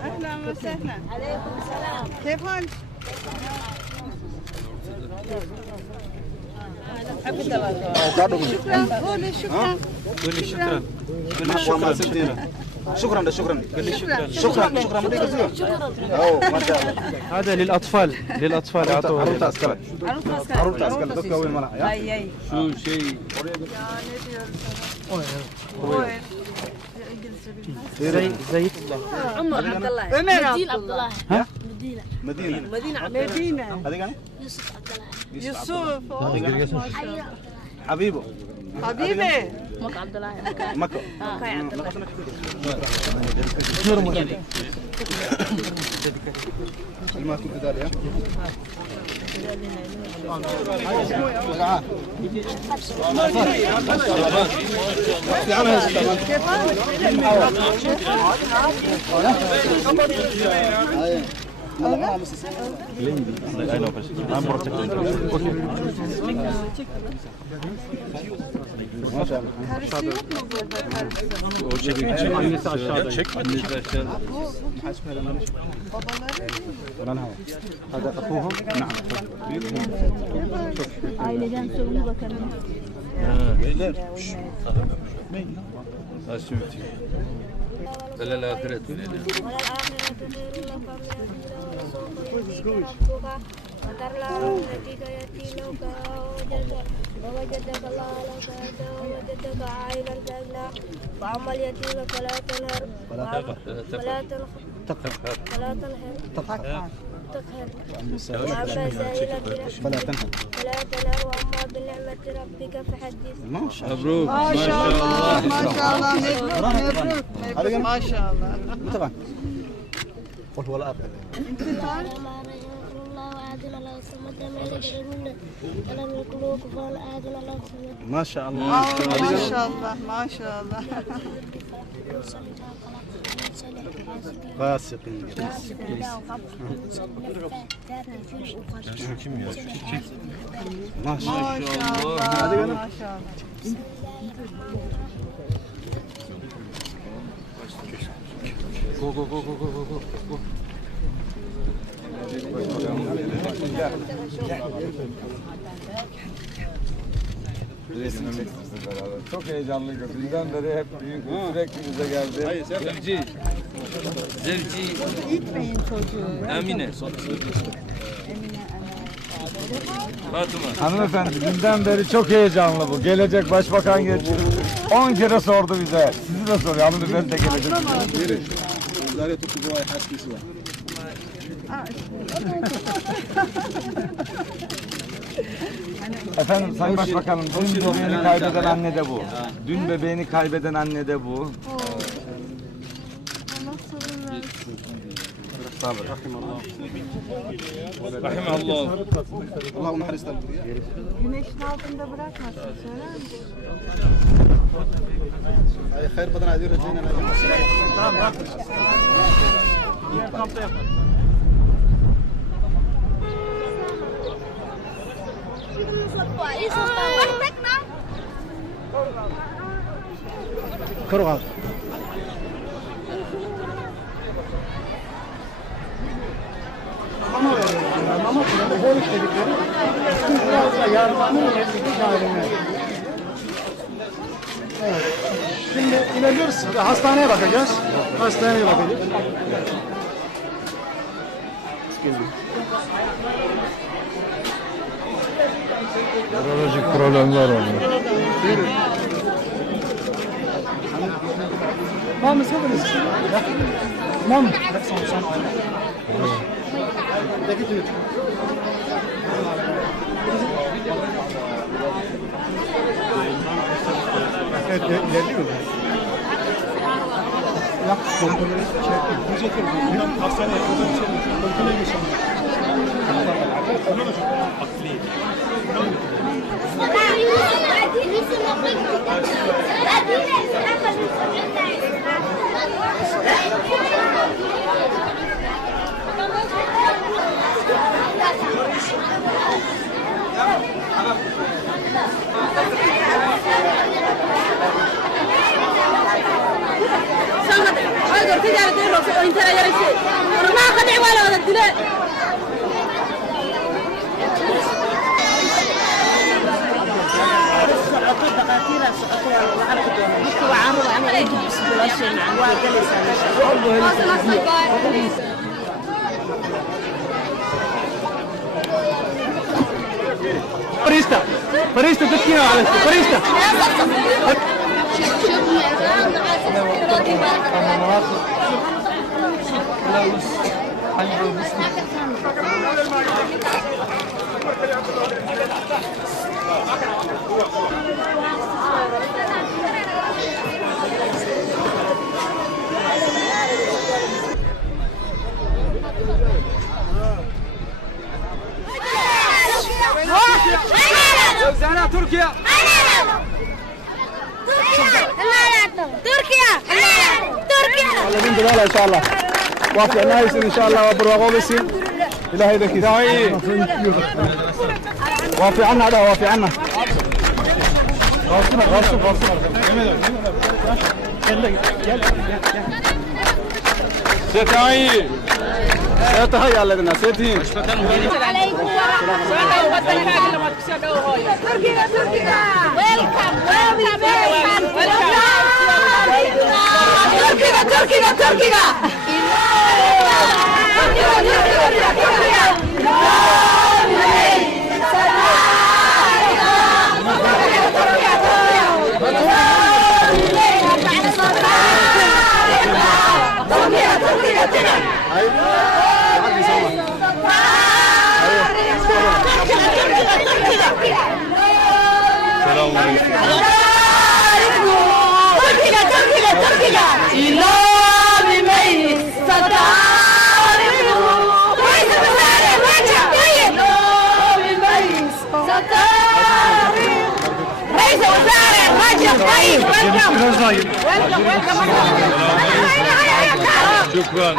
أهلا وسهلا. عليكم السلام. كيف حالك؟ شكرا. قولي شكرا. قولي شكرا. شكرا شكرا. شكرا شكرا ما شاء الله. هذا للأطفال أعطوه. عروض أسكال. عروض أسكال. دكتور وين ملا؟ أي. شو شيء. زيت. عمر عبد الله. عمر مدينة عبد الله. ها؟ مدينة عبد الله. مدينة. هذا كان؟ يوسف عبد الله. يوسف. حبيبه. حبيبي. مكة عبد الله. مكة. مكة عبد الله. الماكو بداليا. ما شاء الله. Karısı yok mu burada? Annesi aşağıda. Babaları هذا أخوهم؟ نعم. Aileden sorumlu bakanım. الآخرة ووجدك الله ووجدك عائلا تغنى وأما اليتيم فلا تنهر فلا تقهر وأما السائل فلا تنهر وأما بنعمة ربك فحدث. مبروك ما شاء الله ما شاء الله مبروك ما شاء الله. طبعا. قل هو الأب. ما شاء الله. ما شاء الله ما شاء الله. فاسقين. ما شاء الله. ما شاء الله. Go go go go go go go. Çok heyecanlıydı. Dünden beri hep büyük sürekli bize geldi. Zevci. Zevci. İtmeyin çocuğu. Emine. Fatıma. Hanımefendi dünden beri çok heyecanlı bu. Gelecek başbakan geçiyor. 10 kere sordu bize. Sizi de soruyor. Hanımefendi de gelecek. Efendim Sayın Başbakanım, dün bebeğini kaybeden anne de bu. Dün bebeğini kaybeden anne de bu. Allah sabır versin. Allah'ım haristan. Güneşin altında bırakmasın söyler misin? Hayır badan adir rejine. Tamam bırak. Kampta yapalım. Kırık. Ama bu dedikleri biraz da yardımcı haline. Evet. Şimdi ilerliyoruz. Hastaneye bakacağız. Hastaneye bakacağız. Nörolojik problemler oluyor. Mom is having this. Mom. Evet, ilerliyor. Yak kontrolü çektik. Hastaneye kontrolü geçelim. Farista, Farista, تذكينا على Farista. Türkiye. الذين بدالا ان شاء الله وافي نايس ان شاء الله وبرغوا بسين الهي ذكي وافي عنا هذا وافي عنا Zetayı. تهيا الذين سيتين عليكم ورحمة Şükran.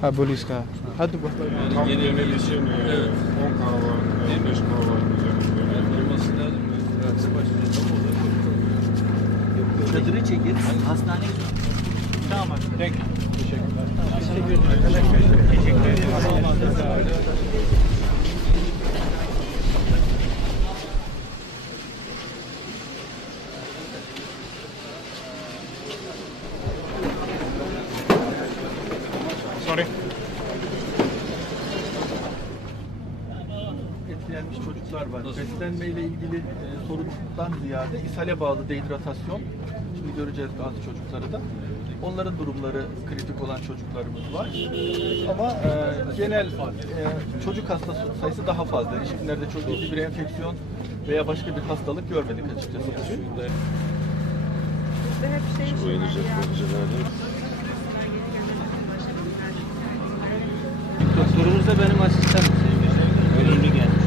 Ha polis ka. Hadi bu. Yeni medisyon 10 kahve, 15 kahve. Çadırı çekip hastaneye Tamam. Thank you. Sorry. etkilenmiş çocuklar var. Beslenmeyle ilgili sorundan ziyade ishale bağlı dehidratasyon. Şimdi göreceğiz bazı çocukları da. Onların durumları kritik olan çocuklarımız var. Ama genel çocuk hasta sayısı daha fazla. Erişkinlerde çok ciddi bir enfeksiyon veya başka bir hastalık görmedik açıkçası. Bizde hep şey Doktorumuz da benim asistanım. Ölümlü gelmiş.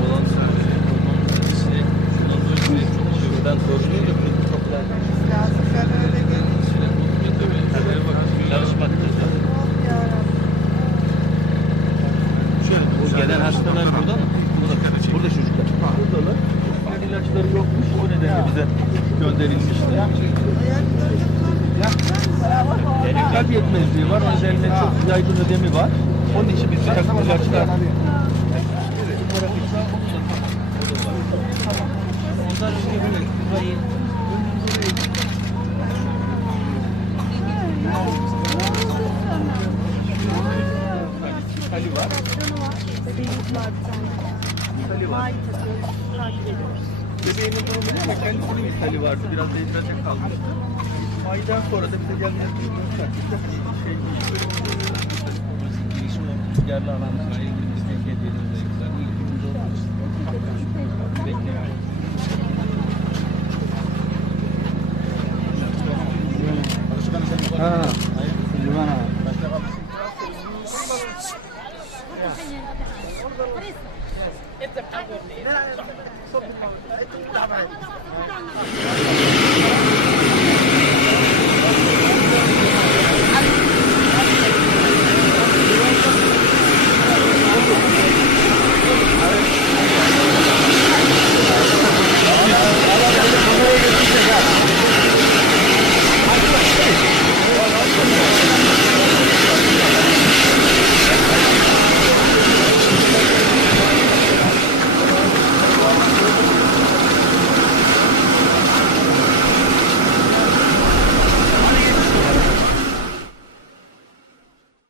Oğlan söyledi. Şuradan soruluyor da kapılar. lazım. Ben öyle geldim. Çalışmakta. Şöyle, o gelen hastalar burada mı? Burada çocuklar. Buradalar. İlaçları yokmuş. O nedenle bize gönderilmişti. Kalp yetmezliği var. O nedenle çok yaygın ödemi var. Onun için biz bir takım ilaçlar Ondan önce böyle burayı hali var. Hali var. Bebeğimin durumu ne? Kendisinin ishali vardı. Biraz dehidrate kalmıştı. Aydan sonra da bize gelmeyen bir şey değil. yerli alanlara ilgili hediyelerimiz de güzel. Bekliyorum. Ha. Gimana? It's a